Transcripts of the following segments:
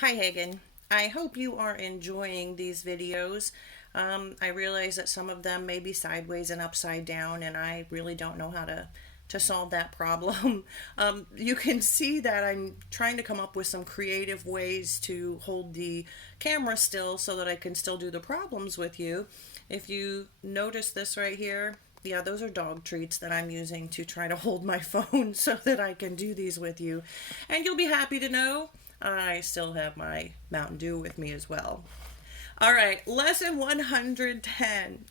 Hi Hagen. I hope you are enjoying these videos. I realize that some of them may be sideways and upside down, and I really don't know how to solve that problem. You can see that I'm trying to come up with some creative ways to hold the camera still so that I can still do the problems with you. If you notice this right here, yeah, those are dog treats that I'm using to try to hold my phone so that I can do these with you. And you'll be happy to know I still have my Mountain Dew with me as well. All right, lesson 110.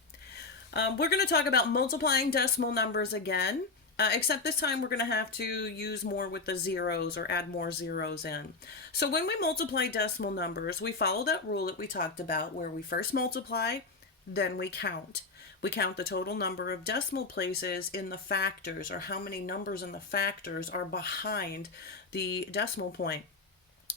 We're going to talk about multiplying decimal numbers again, except this time we're going to have to use more with the zeros or add more zeros in. So when we multiply decimal numbers, we follow that rule that we talked about where we first multiply, then we count. We count the total number of decimal places in the factors, or how many numbers in the factors are behind the decimal point.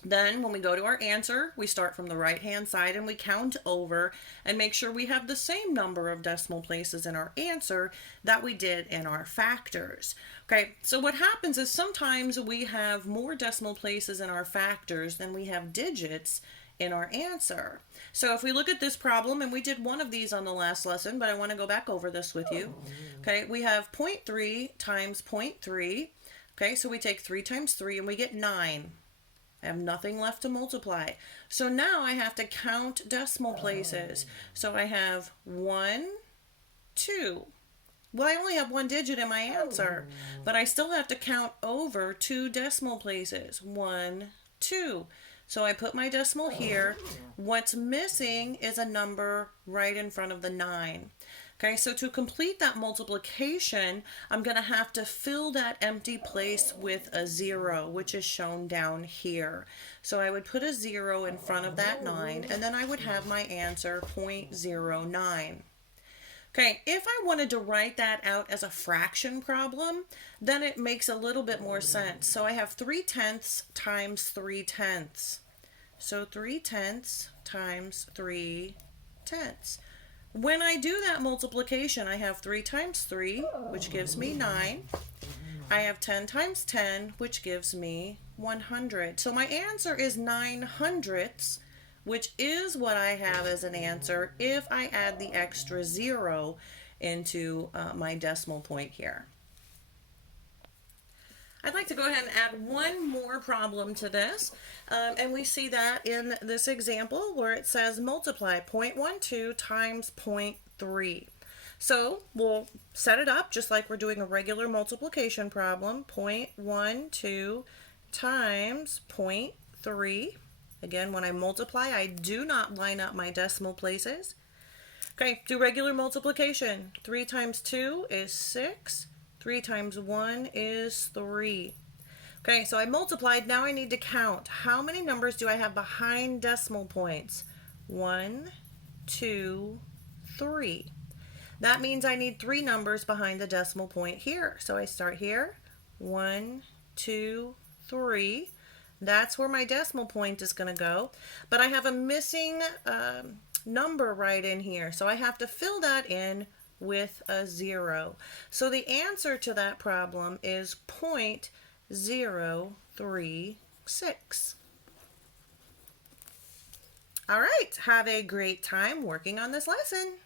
Then, when we go to our answer, we start from the right hand side and we count over and make sure we have the same number of decimal places in our answer that we did in our factors. Okay, so what happens is sometimes we have more decimal places in our factors than we have digits in our answer. So if we look at this problem, and we did one of these on the last lesson, but I want to go back over this with you. Okay, we have 0.3 times 0.3. Okay, so we take 3 times 3 and we get 9. I have nothing left to multiply. So now I have to count decimal places. So I have 1, 2. Well, I only have one digit in my answer, but I still have to count over 2 decimal places. 1, 2. So I put my decimal here. What's missing is a number right in front of the 9. Okay, so to complete that multiplication, I'm going to have to fill that empty place with a 0, which is shown down here. So I would put a 0 in front of that 9, and then I would have my answer 0.09. Okay, if I wanted to write that out as a fraction problem, then it makes a little bit more sense. So I have 3/10 times 3/10. So 3/10 times 3/10. When I do that multiplication, I have 3 times 3, which gives me 9. I have 10 times 10, which gives me 100. So my answer is 9 hundredths, which is what I have as an answer if I add the extra 0 into my decimal point here. I'd like to go ahead and add one more problem to this, and we see that in this example where it says multiply 0.12 times 0.3. So we'll set it up just like we're doing a regular multiplication problem. 0.12 times 0.3. Again, when I multiply, I do not line up my decimal places. Okay, do regular multiplication. 3 times 2 is 6. 3 times 1 is 3. Okay, so I multiplied. Now I need to count. How many numbers do I have behind decimal points? 1, 2, 3. That means I need 3 numbers behind the decimal point here. So I start here. 1, 2, 3. That's where my decimal point is going to go. But I have a missing number right in here. So I have to fill that in with a 0. So the answer to that problem is 0.036. All right, have a great time working on this lesson.